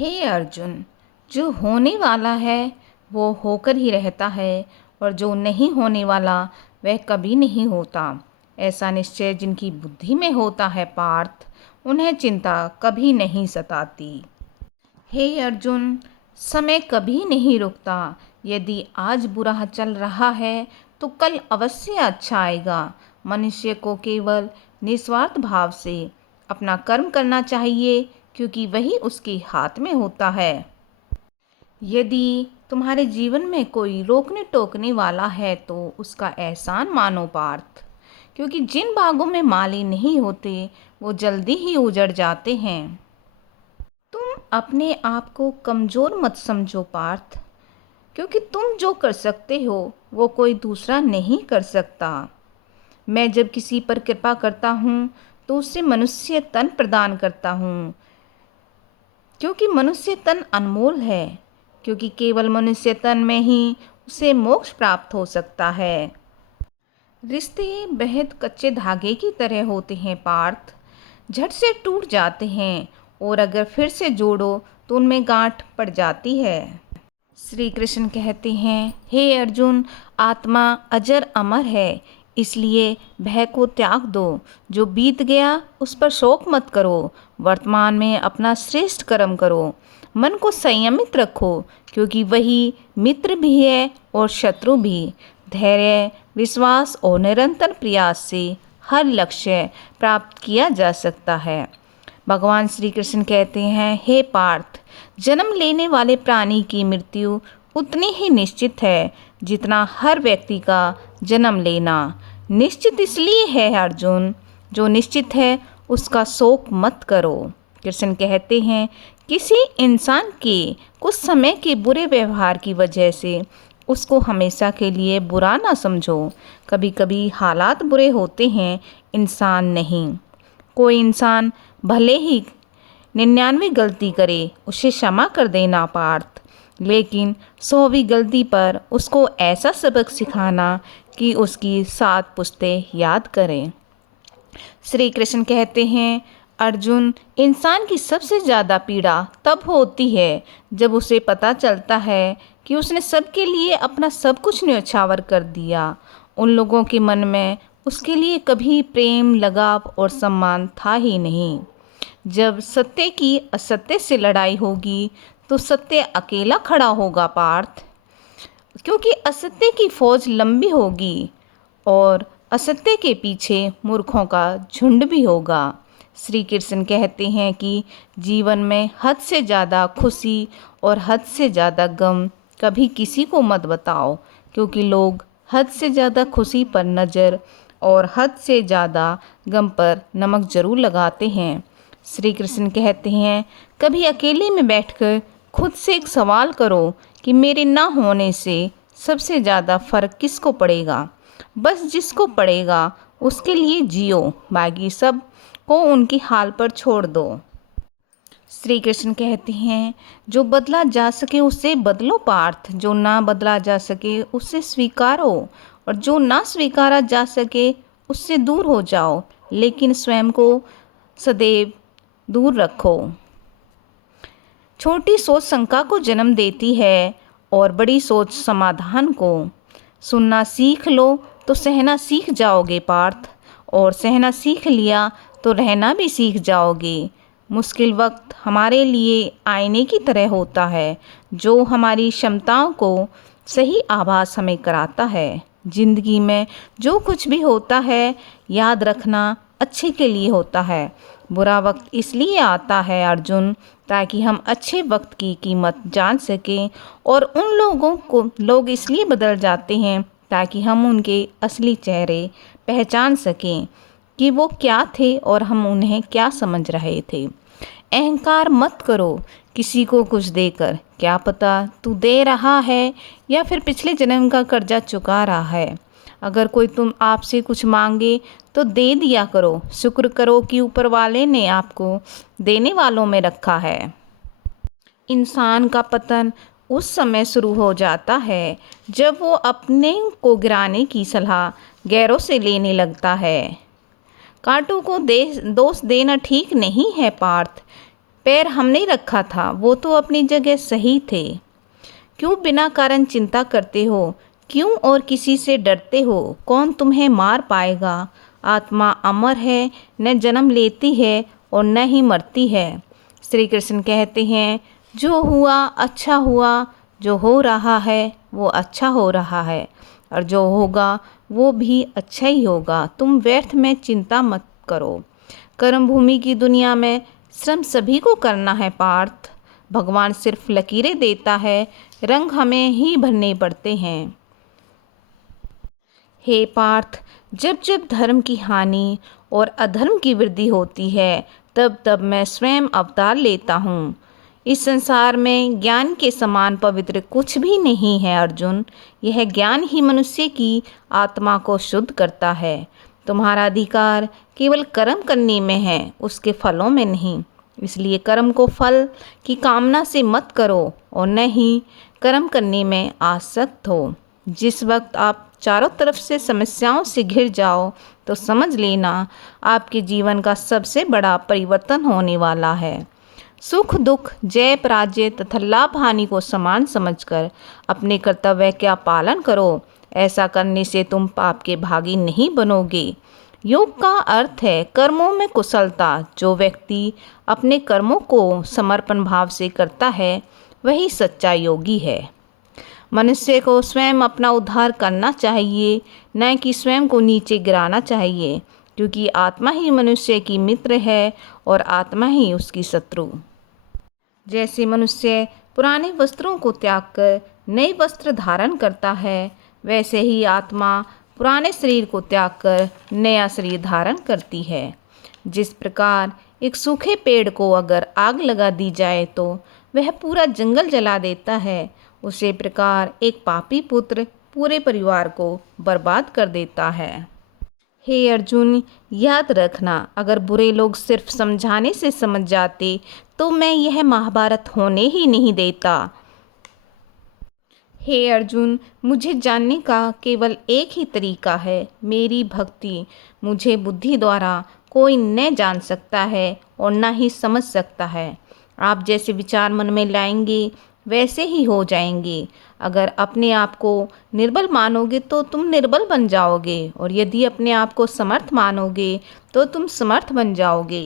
हे अर्जुन, जो होने वाला है वो होकर ही रहता है और जो नहीं होने वाला वह कभी नहीं होता। ऐसा निश्चय जिनकी बुद्धि में होता है पार्थ, उन्हें चिंता कभी नहीं सताती। हे अर्जुन, समय कभी नहीं रुकता। यदि आज बुरा चल रहा है तो कल अवश्य अच्छा आएगा। मनुष्य को केवल निस्वार्थ भाव से अपना कर्म करना चाहिए, क्योंकि वही उसके हाथ में होता है। यदि तुम्हारे जीवन में कोई रोकने टोकने वाला है तो उसका एहसान मानो पार्थ, क्योंकि जिन बागों में माली नहीं होते वो जल्दी ही उजड़ जाते हैं। तुम अपने आप को कमज़ोर मत समझो पार्थ, क्योंकि तुम जो कर सकते हो वो कोई दूसरा नहीं कर सकता। मैं जब किसी पर कृपा करता हूँ तो उससे मनुष्य तन प्रदान करता हूँ, क्योंकि मनुष्य तन अनमोल है, क्योंकि केवल मनुष्य तन में ही उसे मोक्ष प्राप्त हो सकता है। रिश्ते बेहद कच्चे धागे की तरह होते हैं पार्थ, झट से टूट जाते हैं और अगर फिर से जोड़ो तो उनमें गांठ पड़ जाती है। श्री कृष्ण कहते हैं, हे अर्जुन, आत्मा अजर अमर है, इसलिए भय को त्याग दो। जो बीत गया उस पर शोक मत करो, वर्तमान में अपना श्रेष्ठ कर्म करो। मन को संयमित रखो, क्योंकि वही मित्र भी है और शत्रु भी। धैर्य, विश्वास और निरंतर प्रयास से हर लक्ष्य प्राप्त किया जा सकता है। भगवान श्री कृष्ण कहते हैं, हे पार्थ, जन्म लेने वाले प्राणी की मृत्यु उतनी ही निश्चित है जितना हर व्यक्ति का जन्म लेना। निश्चित इसलिए है अर्जुन, जो निश्चित है उसका शोक मत करो। कृष्ण कहते हैं, किसी इंसान के कुछ समय के बुरे व्यवहार की वजह से उसको हमेशा के लिए बुरा ना समझो। कभी कभी हालात बुरे होते हैं, इंसान नहीं। कोई इंसान भले ही 99 गलती करे, उसे क्षमा कर देना पार्थ, लेकिन 100वीं गलती पर उसको ऐसा सबक सिखाना कि उसकी 7 पुश्तें याद करें। श्री कृष्ण कहते हैं, अर्जुन, इंसान की सबसे ज़्यादा पीड़ा तब होती है जब उसे पता चलता है कि उसने सबके लिए अपना सब कुछ न्यौछावर कर दिया। उन लोगों के मन में उसके लिए कभी प्रेम, लगाव और सम्मान था ही नहीं। जब सत्य की असत्य से लड़ाई होगी तो सत्य अकेला खड़ा होगा पार्थ, क्योंकि असत्य की फौज लंबी होगी और असत्य के पीछे मूर्खों का झुंड भी होगा। श्री कृष्ण कहते हैं कि जीवन में हद से ज़्यादा खुशी और हद से ज़्यादा गम कभी किसी को मत बताओ, क्योंकि लोग हद से ज़्यादा खुशी पर नज़र और हद से ज़्यादा गम पर नमक जरूर लगाते हैं। श्री कृष्ण कहते हैं, कभी अकेले में बैठकर खुद से एक सवाल करो कि मेरे ना होने से सबसे ज़्यादा फ़र्क किसको पड़ेगा। बस जिसको पड़ेगा उसके लिए जियो, बाकी सब को उनकी हाल पर छोड़ दो। श्री कृष्ण कहते हैं, जो बदला जा सके उससे बदलो पार्थ, जो ना बदला जा सके उससे स्वीकारो, और जो ना स्वीकारा जा सके उससे दूर हो जाओ, लेकिन स्वयं को सदैव दूर रखो। छोटी सोच शंका को जन्म देती है और बड़ी सोच समाधान को। सुनना सीख लो तो सहना सीख जाओगे पार्थ, और सहना सीख लिया तो रहना भी सीख जाओगे। मुश्किल वक्त हमारे लिए आईने की तरह होता है, जो हमारी क्षमताओं को सही आभास हमें कराता है। जिंदगी में जो कुछ भी होता है, याद रखना अच्छे के लिए होता है। बुरा वक्त इसलिए आता है अर्जुन, ताकि हम अच्छे वक्त की कीमत जान सकें, और उन लोगों को लोग इसलिए बदल जाते हैं ताकि हम उनके असली चेहरे पहचान सकें कि वो क्या थे और हम उन्हें क्या समझ रहे थे। अहंकार मत करो किसी को कुछ देकर, क्या पता तू दे रहा है या फिर पिछले जन्म का कर्जा चुका रहा है। अगर कोई तुम आपसे कुछ मांगे तो दे दिया करो, शुक्र करो कि ऊपर वाले ने आपको देने वालों में रखा है। इंसान का पतन उस समय शुरू हो जाता है जब वो अपने को गिराने की सलाह गैरों से लेने लगता है। कांटों को दोष देना ठीक नहीं है पार्थ, पैर हमने रखा था, वो तो अपनी जगह सही थे। क्यों बिना कारण चिंता करते हो? क्यों और किसी से डरते हो? कौन तुम्हें मार पाएगा? आत्मा अमर है, न जन्म लेती है और न ही मरती है। श्री कृष्ण कहते हैं, जो हुआ अच्छा हुआ, जो हो रहा है वो अच्छा हो रहा है, और जो होगा वो भी अच्छा ही होगा। तुम व्यर्थ में चिंता मत करो। कर्म भूमि की दुनिया में श्रम सभी को करना है पार्थ। भगवान सिर्फ लकीरें देता है, रंग हमें ही भरने पड़ते हैं। हे पार्थ, जब जब धर्म की हानि और अधर्म की वृद्धि होती है, तब तब मैं स्वयं अवतार लेता हूँ। इस संसार में ज्ञान के समान पवित्र कुछ भी नहीं है अर्जुन। यह ज्ञान ही मनुष्य की आत्मा को शुद्ध करता है। तुम्हारा अधिकार केवल कर्म करने में है, उसके फलों में नहीं। इसलिए कर्म को फल की कामना से मत करो और न ही कर्म करने में आसक्त हो। जिस वक्त आप चारों तरफ से समस्याओं से घिर जाओ, तो समझ लेना आपके जीवन का सबसे बड़ा परिवर्तन होने वाला है। सुख दुख, जय पराजय तथा लाभ हानि को समान समझकर अपने कर्तव्य का पालन करो। ऐसा करने से तुम पाप के भागी नहीं बनोगे। योग का अर्थ है कर्मों में कुशलता। जो व्यक्ति अपने कर्मों को समर्पण भाव से करता है, वही सच्चा योगी है। मनुष्य को स्वयं अपना उद्धार करना चाहिए, न कि स्वयं को नीचे गिराना चाहिए, क्योंकि आत्मा ही मनुष्य की मित्र है और आत्मा ही उसकी शत्रु। जैसे मनुष्य पुराने वस्त्रों को त्याग कर नए वस्त्र धारण करता है, वैसे ही आत्मा पुराने शरीर को त्याग कर नया शरीर धारण करती है। जिस प्रकार एक सूखे पेड़ को अगर आग लगा दी जाए तो वह पूरा जंगल जला देता है, उसी प्रकार एक पापी पुत्र पूरे परिवार को बर्बाद कर देता है। हे अर्जुन, याद रखना, अगर बुरे लोग सिर्फ समझाने से समझ जाते तो मैं यह महाभारत होने ही नहीं देता। हे अर्जुन, मुझे जानने का केवल एक ही तरीका है, मेरी भक्ति। मुझे बुद्धि द्वारा कोई न जान सकता है और न ही समझ सकता है। आप जैसे विचार मन में लाएंगे वैसे ही हो जाएंगे। अगर अपने आप को निर्बल मानोगे तो तुम निर्बल बन जाओगे, और यदि अपने आप को समर्थ मानोगे तो तुम समर्थ बन जाओगे।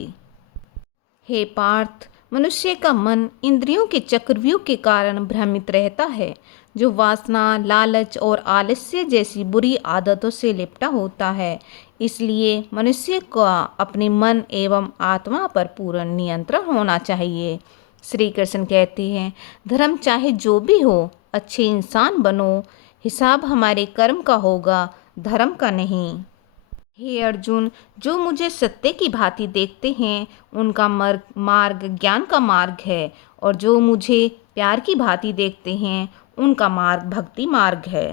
हे पार्थ, मनुष्य का मन इंद्रियों के चक्रव्यूह के कारण भ्रमित रहता है, जो वासना, लालच और आलस्य जैसी बुरी आदतों से लिपटा होता है। इसलिए मनुष्य का अपने मन एवं आत्मा पर पूर्ण नियंत्रण होना चाहिए। श्री कृष्ण कहते हैं, धर्म चाहे जो भी हो, अच्छे इंसान बनो। हिसाब हमारे कर्म का होगा, धर्म का नहीं। हे अर्जुन, जो मुझे सत्य की भांति देखते हैं, उनका मार्ग ज्ञान का मार्ग है, और जो मुझे प्यार की भांति देखते हैं, उनका मार्ग भक्ति मार्ग है।